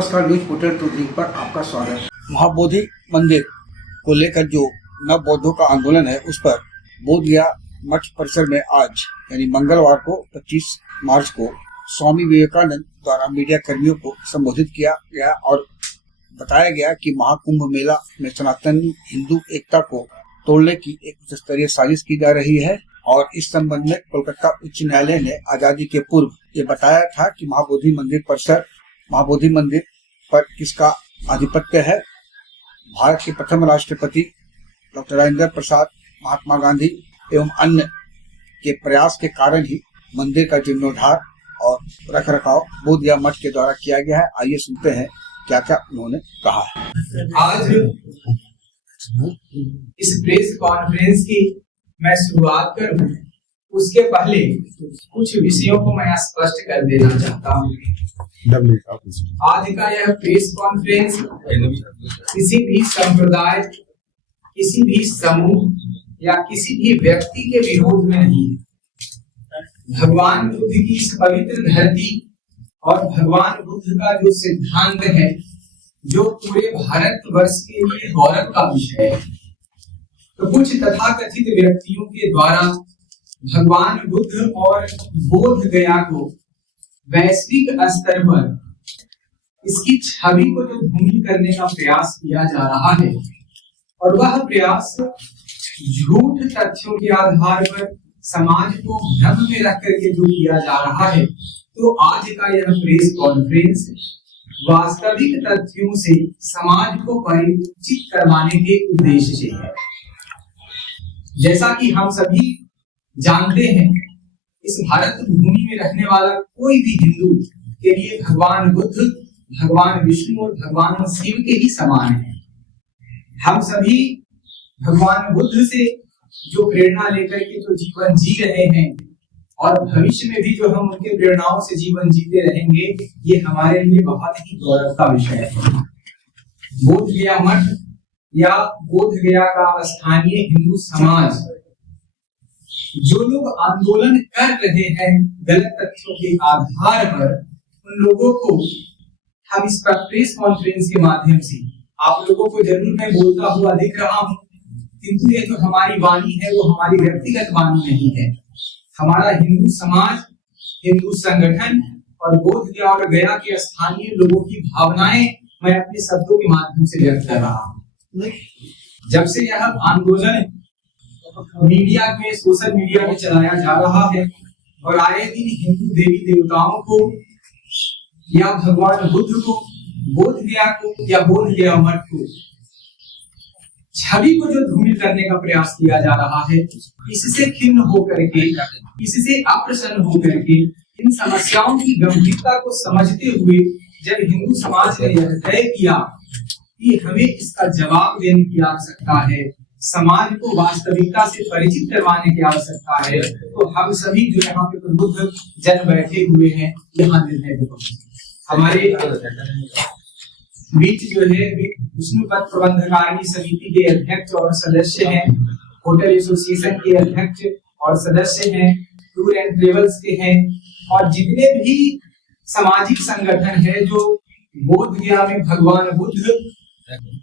नमस्कार, news portal to पर आपका स्वागत। महाबोधि मंदिर को लेकर जो नव बौद्धों का आंदोलन है, उस पर बोधगया मठ परिसर में आज यानी मंगलवार को 25 मार्च को स्वामी विवेकानंद द्वारा मीडिया कर्मियों को संबोधित किया गया और बताया गया कि महाकुंभ मेला में सनातन हिंदू एकता को तोड़ने की एक उच्च स्तरीय साजिश की जा रही है। और इस संबंध में कोलकाता उच्च न्यायालय ने आजादी के पूर्व ये बताया था कि महाबोधि मंदिर पर किसका आधिपत्य है। भारत के प्रथम राष्ट्रपति डॉक्टर राजेंद्र प्रसाद, महात्मा गांधी एवं अन्य के प्रयास के कारण ही मंदिर का जीर्णोद्धार और रखरखाव बोधगया मठ के द्वारा किया गया है। आइए सुनते हैं क्या क्या उन्होंने कहा है। आज इस प्रेस कॉन्फ्रेंस की मैं शुरुआत करूं, उसके पहले कुछ विषयों को मैं स्पष्ट कर देना चाहता हूं। आज का यह प्रेस कॉन्फ्रेंस किसी भी संप्रदाय, किसी भी समूह या किसी भी व्यक्ति के विरोध में नहीं है। भगवान बुद्ध की इस पवित्र धरती और भगवान बुद्ध का जो सिद्धांत है, जो पूरे भारतवर्ष के लिए गौरव का विषय है, तो कुछ तथाकथित व्यक्तियों के द्वारा भगवान बुद्ध और बोधगया को वैश्विक स्तर पर इसकी छवि को जो धूमिल करने का प्रयास किया जा रहा है, और वह प्रयास झूठ तथ्यों के आधार पर समाज को भ्रम में रख करके जो किया जा रहा है, तो आज का यह प्रेस कॉन्फ्रेंस वास्तविक तथ्यों से समाज को परिचित करवाने के उद्देश्य से है। जैसा कि हम सभी जानते हैं, इस भारत भूमि में रहने वाला कोई भी हिंदू के लिए भगवान बुद्ध, भगवान विष्णु और भगवान शिव के ही समान है। हम सभी भगवान बुद्ध से जो प्रेरणा लेकर के जो जीवन जी रहे हैं और भविष्य में भी जो हम उनके प्रेरणाओं से जीवन जीते रहेंगे, ये हमारे लिए बहुत ही गौरव का विषय है। बोधगया मठ या बोधगया का स्थानीय हिंदू समाज जो लोग आंदोलन कर रहे हैं गलत तथ्यों के आधार पर, उन लोगों को हम इस प्रेस कॉन्फ्रेंस के माध्यम से आप लोगों को जरूर मैं बोलता हुआ दिख रहा हूं, किंतु ये जो हमारी वाणी है वो हमारी व्यक्तिगत वाणी नहीं है। हमारा हिंदू समाज, हिंदू संगठन और बोधगया और गया के स्थानीय लोगों की भावनाएं मैं अपने शब्दों के माध्यम से व्यक्त कर रहा हूँ। जब से यह आंदोलन मीडिया में, सोशल मीडिया में चलाया जा रहा है और आए दिन हिंदू देवी देवताओं को या भगवान बुद्ध को, बोधगया को या बोधगया मठ को छवि को जो धूमिल करने का प्रयास किया जा रहा है, इससे खिन्न होकर के, इससे अप्रसन्न होकर के, इन समस्याओं की गंभीरता को समझते हुए जब हिंदू समाज ने यह तय किया कि हमें इसका जवाब देने की आवश्यकता है, समाज को वास्तविकता से परिचित करवाने की आवश्यकता है, तो हम सभी जो यहाँ पे प्रबुद्ध जन बैठे हुए हैं, यहाँ निर्णय पे पहुंचे। हमारे बीच जो है विष्णुपद प्रबंधकारिणी समिति के अध्यक्ष और सदस्य हैं, होटल एसोसिएशन के अध्यक्ष और सदस्य हैं, टूर एंड ट्रेवल्स के हैं, और जितने भी सामाजिक संगठन है जो बोधगया में भगवान बुद्ध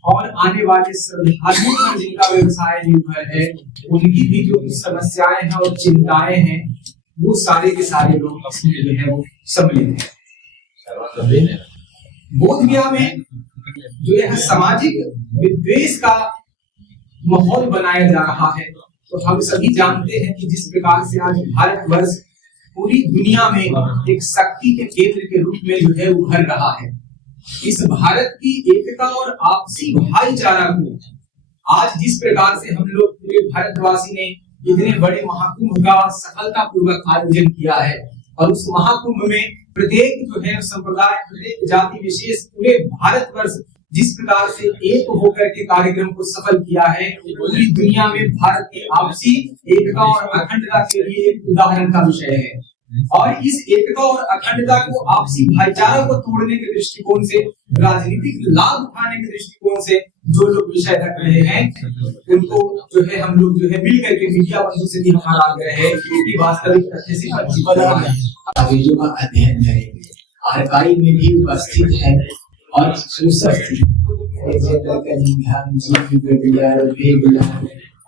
और आने वाले श्रद्धालुओं पर जिनका व्यवसाय निर्भर है, उनकी भी जो कुछ समस्याएं हैं और चिंताएं हैं, वो सारे के सारे लोग इसमें जो है वो सम्मिलित हैं। बोधगया में जो यह सामाजिक विद्वेष का माहौल बनाया जा रहा है, तो हम सभी जानते हैं कि जिस प्रकार से आज भारतवर्ष पूरी दुनिया में एक शक्ति के केंद्र के रूप में जो है उभर रहा है, इस भारत की एकता और आपसी भाईचारा को आज जिस प्रकार से हम लोग पूरे भारतवासी ने इतने बड़े महाकुंभ का सफलतापूर्वक आयोजन किया है, और उस महाकुंभ में प्रत्येक जो है संप्रदाय, प्रत्येक जाति विशेष पूरे भारतवर्ष जिस प्रकार से एक होकर के कार्यक्रम को सफल किया है, पूरी दुनिया में भारत की आपसी एकता और अखंडता के लिए एक उदाहरण का विषय है। और इस एकता और अखंडता को, आपसी भाईचारा को तोड़ने के दृष्टिकोण से, राजनीतिक लाभ उठाने के दृष्टिकोण से जो लोग विषय रख रहे हैं, उनको जो है हम लोग जो है मिल करके मीडिया बंधु से भी हमारा आग्रह है कि वास्तविक तथ्य से परिचित कराएं, का अध्ययन करेंगे। आर्काइव में भी उपस्थित है और सुस्वस्थ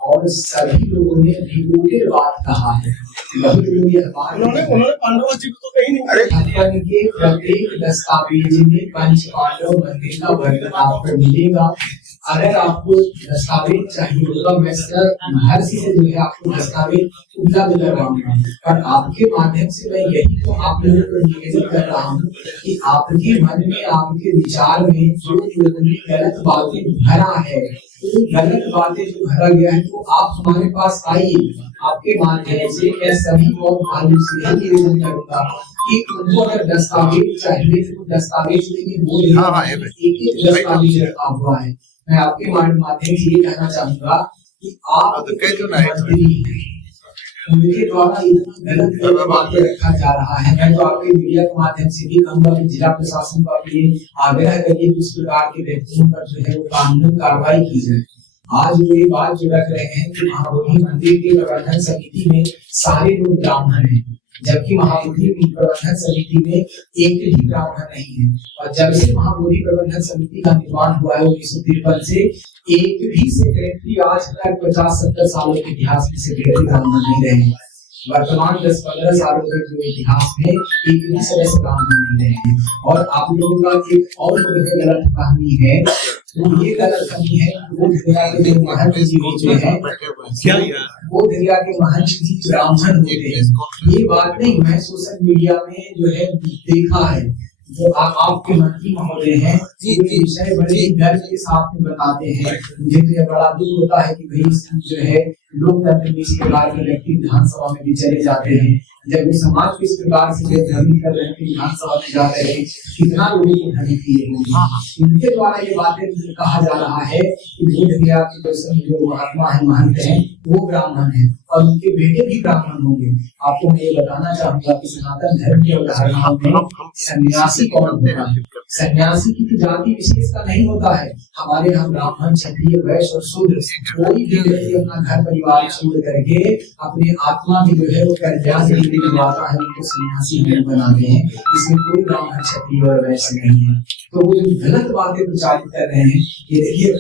और सभी लोगों ने रिपोर्टेड बात कहा है। उन्होंने पांडवों जी को तो कहीं नहीं के प्रत्येक दस्तावेज में पंच पांडव मंदिर का वर्णन आपको मिलेगा। अगर आपको दस्तावेज चाहिए होगा मैं सर महर्षि से जो है आपको दस्तावेज उपलब्ध करवाऊंगा, पर आपके माध्यम से मैं यही तो आप लोगों को निवेदन कर रहा हूँ कि आपके मन में आपके विचार में जो लोगों ने गलत बातें भरा है, गलत बातें जो भरा गया है तो आप हमारे पास आइए। आपके माध्यम से मैं सभी को मालूम से यही निवेदन करूंगा कि उनको अगर दस्तावेज चाहिए तो दस्तावेज लेके बोल एक दस्तावेज रखा हुआ है। मैं आपके माध्यम से ये कहना चाहूंगा कि आप उनके द्वारा गलत बातें रखा जा रहा है। मैं तो आपके मीडिया के माध्यम से भी कहूंगा कि जिला प्रशासन को आप ये आग्रह करिए कि उस प्रकार के व्यक्तियों पर जो है वो कानूनी कार्रवाई की जाए। आज ये बात जो रख रहे हैं कि महाबोधि मंदिर के प्रबंधन समिति में सारे लोग ब्राह्मण हैं, जबकि महाबोधि प्रबंधन समिति में एक भी ब्राह्मण नहीं है। और जब से महाबोधि प्रबंधन समिति का निर्माण हुआ है 1953 से, एक भी सेक्रेटरी आज तक 50-70 सालों के इतिहास में सेक्रेटरी ब्राह्मण नहीं रहे। वर्तमान 10-15 सालों के जो इतिहास में एक भी सदस्य ब्राह्मण नहीं रहे। और आप लोगों का एक और गलत फहमी है, तो ये गलत फहमी है बोध गया के जो महंत जी होते हैं, बोध गया के महंत जी ब्राह्मण होते हैं। ये बात नहीं, मैं सोशल मीडिया में जो है देखा है, जो आपके मंत्री महोदय हैं विषय बड़े गर्व के साथ में बताते हैं। मुझे तो यह बड़ा दुख होता है कि भाई जो है लोकतंत्र में इस प्रकार के व्यक्ति विधानसभा में भी चले जाते हैं, जब समाज को इस प्रकार से भ्रमित कर रहे हैं कि विधानसभा में जा रहे हैं, कितना लोगों को भ्रमित किए होंगे। इनके द्वारा ये बातें कहा जा रहा है कि बोध गया के जो महात्मा है, महंत हैं, वो ब्राह्मण है और उनके बेटे भी ब्राह्मण होंगे। आपको मैं ये बताना चाहूंगा कि सनातन धर्म की अवधारणाओं में सन्यासी कौन होता है? सन्यासी की जाति विशेष का नहीं होता है। हमारे यहाँ ब्राह्मण, क्षत्रिय, वैश्य और शूद्र कोई भी व्यक्ति अपना घर परिवार छोड़ करके अपने आत्मा में जो है वो कल्याण के लिए आता है, उनको सन्यासी बनाते हैं। इसमें कोई ब्राह्मण, क्षत्रिय और वैश्य नहीं है। तो वो जो गलत बातें प्रचारित कर रहे हैं, ये देखिए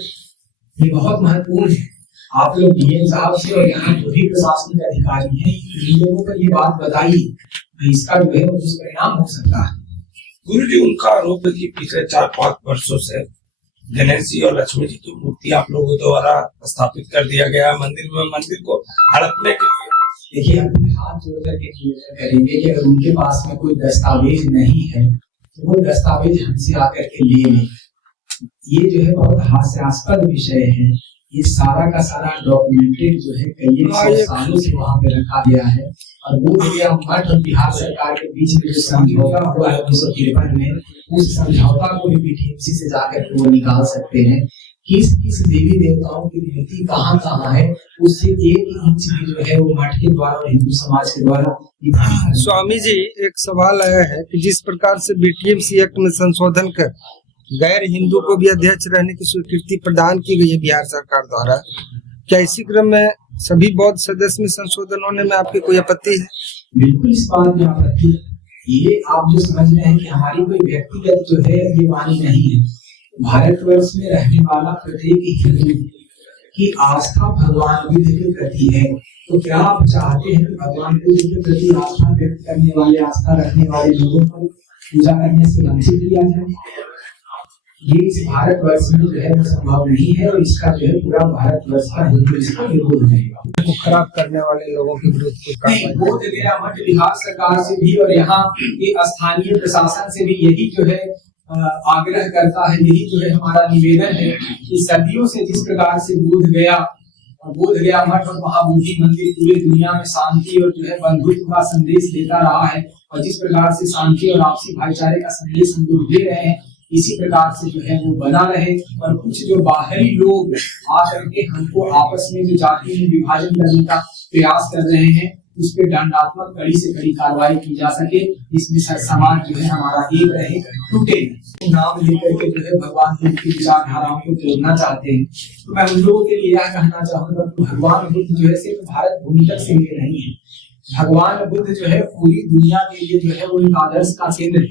ये बहुत महत्वपूर्ण है। आप लोग डीएम साहब से और यहाँ जो भी प्रशासनिक अधिकारी हैं, इन लोगों को ये बात बताइए, इसका जो है वो दुष्परिणाम हो सकता है। गुरु जी, उनका आरोप है कि पिछले 4-5 वर्षों से गणेश जी और लक्ष्मी जी की मूर्ति आप लोगों द्वारा स्थापित कर दिया गया मंदिर में, मंदिर को हड़पने के लिए। देखिए, अपने हाथ जोड़ करके करेंगे कि अगर उनके पास में कोई दस्तावेज नहीं है तो वो दस्तावेज हमसे आकर के ले लें। ये जो है बहुत हास्यास्पद विषय है। ये सारा का सारा डॉक्यूमेंटेड जो है कई 100 सालों से वहाँ पे रखा गया है। और बोध गया मठ और बिहार सरकार के बीच में जो समझौता हुआ है 1953 में, उस समझौता को भी पीटीएमसी से जाकर वो निकाल सकते हैं। किस देवी देवताओं की मूर्ति कहाँ है, उससे 1 इंच भी जो है वो मठ के द्वारा और हिंदू समाज के द्वारा। स्वामी जी, एक सवाल आया है कि जिस प्रकार से बीटीएमसी एक्ट में संशोधन कर गैर हिंदू को भी अध्यक्ष रहने की स्वीकृति प्रदान की गई है बिहार सरकार द्वारा, क्या इसी क्रम में सभी बौद्ध सदस्य में संशोधन होने में आपकी कोई आपत्ति है? बिल्कुल इस बात में आपत्ति है। ये आप जो समझ रहे हैं कि हमारी कोई व्यक्तिगत जो है ये वाणी नहीं है। भारतवर्ष में रहने वाला प्रत्येक हिंदू की आस्था भगवान बुद्ध के प्रति है। तो क्या आप चाहते हैं कि भगवान बुद्ध के प्रति आस्था व्यक्त करने वाले, आस्था रखने वाले लोगों को पूजा करने से वंचित किया जाए? ये इस भारतवर्ष में जो है वो संभव नहीं है और इसका जो है पूरा भारतवर्ष का हिंदू इसका विरोध रहेगा। को खराब करने वाले लोगों के विरुद्ध बोध गया मठ बिहार सरकार से भी और यहाँ के स्थानीय प्रशासन से भी यही जो है आग्रह करता है, यही जो है हमारा निवेदन है कि सदियों से जिस प्रकार से बोध गया मठ और महाबोधि मंदिर पूरे दुनिया में शांति और जो है बंधुत्व का संदेश देता रहा है, और जिस प्रकार से शांति और आपसी भाईचारे का संदेश हम लोग दे रहे हैं, इसी प्रकार से जो है वो बना रहे। और कुछ जो बाहरी लोग आकर के हमको आपस में जो जाति में विभाजन करने का प्रयास कर रहे हैं, उस पर दंडात्मक कड़ी से कड़ी कार्रवाई की जा सके। इसमें समाज जो है हमारा एक रहे, टूटे। नाम लेकर के जो है भगवान बुद्ध की विचारधाराओं को तोड़ना चाहते हैं। तो मैं उन लोगों के लिए यह कहना चाहूंगा कि भगवान बुद्ध जो है सिर्फ भारत भूमि तक सीमित नहीं है। भगवान बुद्ध जो है पूरी दुनिया के लिए जो है वो एक आदर्श का केंद्र है।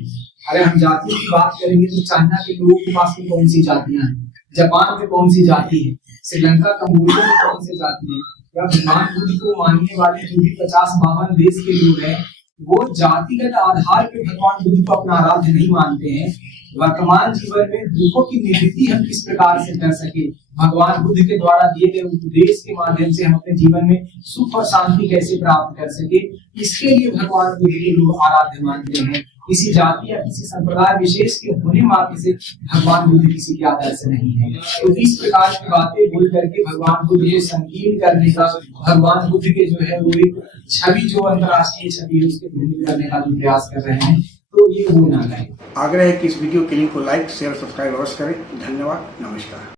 अगर हम जातियों की बात करेंगे तो चाइना के लोगों के पास में कौन सी जातियां हैं, जापान में कौन सी जाति है, श्रीलंका कंबोडिया में कौन सी जाति है, या भगवान बुद्ध को मानने वाले जो भी 50-52 देश के लोग हैं वो जातिगत आधार पर भगवान बुद्ध को अपना आराध्य नहीं मानते हैं। वर्तमान जीवन में दुखों की निवृत्ति हम किस प्रकार से कर सके, भगवान बुद्ध के द्वारा दिए गए उपदेश के माध्यम से हम अपने जीवन में सुख और शांति कैसे प्राप्त कर सके, इसके लिए भगवान बुद्ध के लोग आराध्य मानते हैं। किसी जाति या किसी संप्रदाय विशेष के होने मात्र से भगवान बुद्ध किसी के आदर्श नहीं है। तो इस प्रकार की बातें बोल करके भगवान बुद्ध को संकीर्ण करने का, भगवान बुद्ध के जो है वो एक छवि जो अंतर्राष्ट्रीय छवि है उसके धूमिल करने का जो प्रयास कर रहे हैं, तो ये वो ना करें। आग्रह है कि इस वीडियो के लिंक को लाइक शेयर सब्सक्राइब अवश्य करें। धन्यवाद, नमस्कार।